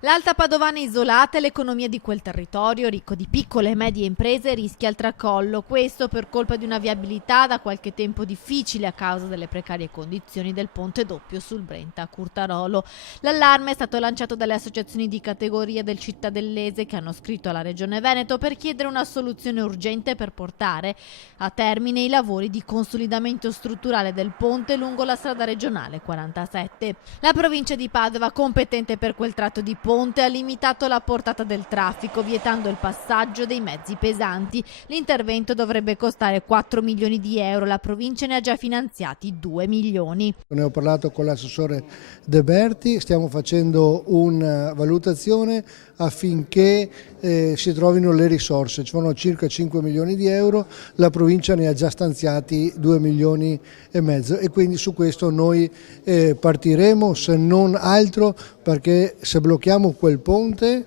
L'Alta Padovana è isolata e l'economia di quel territorio, ricco di piccole e medie imprese, rischia il tracollo. Questo per colpa di una viabilità da qualche tempo difficile a causa delle precarie condizioni del ponte doppio sul Brenta a Curtarolo. L'allarme è stato lanciato dalle associazioni di categoria del cittadellese che hanno scritto alla Regione Veneto per chiedere una soluzione urgente per portare a termine i lavori di consolidamento strutturale del ponte lungo la strada regionale 47. La provincia di Padova, competente per quel tratto di ponte, ha limitato la portata del traffico, vietando il passaggio dei mezzi pesanti. L'intervento dovrebbe costare 4 milioni di euro, la provincia ne ha già finanziati 2 milioni. Ne ho parlato con l'assessore De Berti, stiamo facendo una valutazione affinché si trovino le risorse, ci sono circa 5 milioni di euro, la provincia ne ha già stanziati 2 milioni e mezzo e quindi su questo noi partiremo, se non altro, perché se blocchiamo quel ponte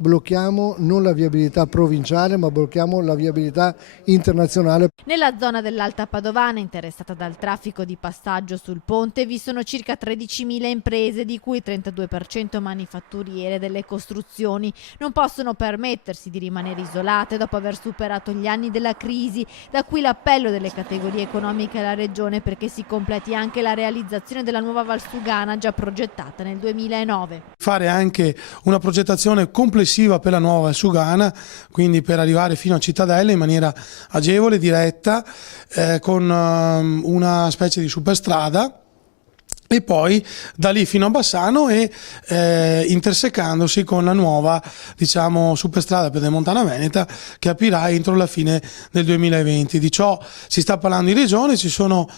blocchiamo non la viabilità provinciale ma blocchiamo la viabilità internazionale. Nella zona dell'Alta Padovana interessata dal traffico di passaggio sul ponte vi sono circa 13.000 imprese, di cui 32% manifatturiere delle costruzioni. Non possono permettersi di rimanere isolate dopo aver superato gli anni della crisi, da qui l'appello delle categorie economiche alla Regione perché si completi anche la realizzazione della nuova Valsugana già progettata nel 2009. Fare anche una progettazione complessiva per la nuova Valsugana, quindi per arrivare fino a Cittadella in maniera agevole, diretta, con una specie di superstrada e poi da lì fino a Bassano e intersecandosi con la nuova, diciamo, superstrada pedemontana veneta che aprirà entro la fine del 2020. Di ciò si sta parlando in Regione, ci sono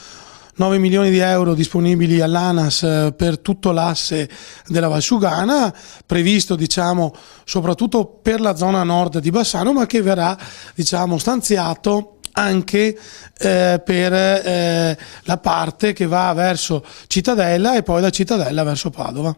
9 milioni di euro disponibili all'ANAS per tutto l'asse della Valsugana, previsto, diciamo, soprattutto per la zona nord di Bassano, ma che verrà, diciamo, stanziato anche per la parte che va verso Cittadella e poi da Cittadella verso Padova.